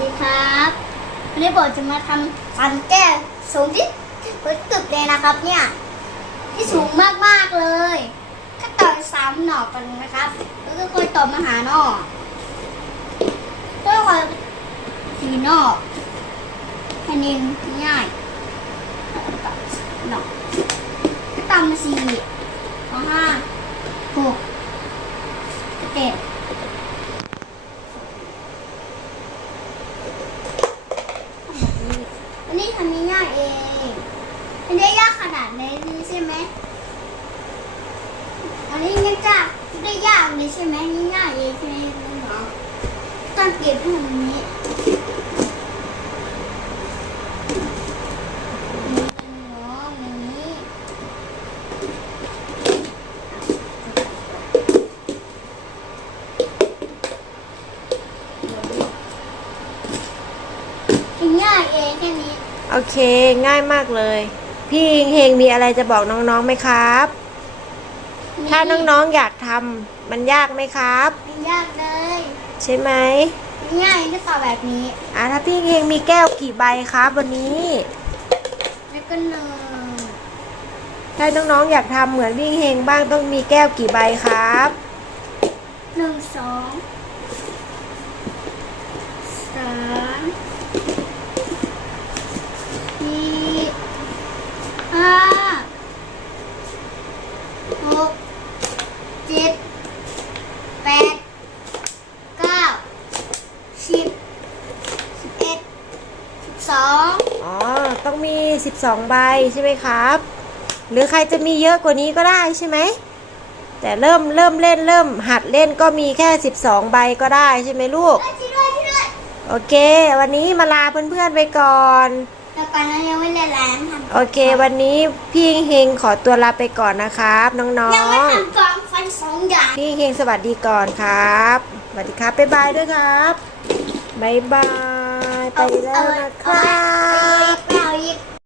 ดีครับวันนี้ผมจะมาทำปันแก้สูงที่บนตึกเลยนะครับ เนี่ย ที่สูงมากๆเลยก็ต่อยสามหน่อกันนะครับ แล้วก็ค่อยต่อมาหาหน่อก็ค่อยสีหน่อแค่นี้ง่ายต่อหน่อก็ตามมาสี่ห้าหกเจ็ด อั นนี้ทำง่ายๆเองไม่ได้ยากขนาดนี้ใช่ไหมอันนี้ยากไม่ได้ยากเลยใช่ไหมง่ายๆเองใช่ไหมน้องต้องเก็บให้มันนี้นี่น้องอย่างนี้ง่ายเองแค่นี้ โอเค ง่ายมากเลย พี่เฮงมีอะไรจะบอกน้องๆไหมครับ ถ้าน้องๆอยากทำมันยากไหมครับ ไม่ยากเลย ใช่ไหมง่ายก็ต่อแบบนี้ อะถ้าพี่เฮงมีแก้วกี่ใบครับวันนี้แล้วก็หนึ่งถ้าน้องๆอยากทำเหมือนพี่เฮงบ้างต้องมีแก้วกี่ใบครับหนึ่งสองสามสี่ห้าหกเจ็ดแปดเก้าสิบสิบเอ็ดสิบสองอ๋อ ต้องมี 12 ใบใช่ไหมครับ หรือใครจะมีเยอะกว่านี้ก็ได้ใช่ไหม แต่เริ่มเริ่มเล่นเริ่มหัดเล่นก็มีแค่ 12 ใบก็ได้ใช่ไหมลูก ช่วยด้วยช่วยด้วยโอเค วันนี้มาลาเพื่อนๆไปก่อน แล้วกันนั้นยังไม่เล่นแรงทำโอเค วันนี้พี่เฮงขอตัวลาไปก่อนนะครับ น้องยังไม่ทำกอง ฟันสองอย่างๆพี่เฮงสวัสดีก่อนครับ สวัสดีครับบ๊ายบายด้วยครับบ๊ายบายไปแล้วนะครับ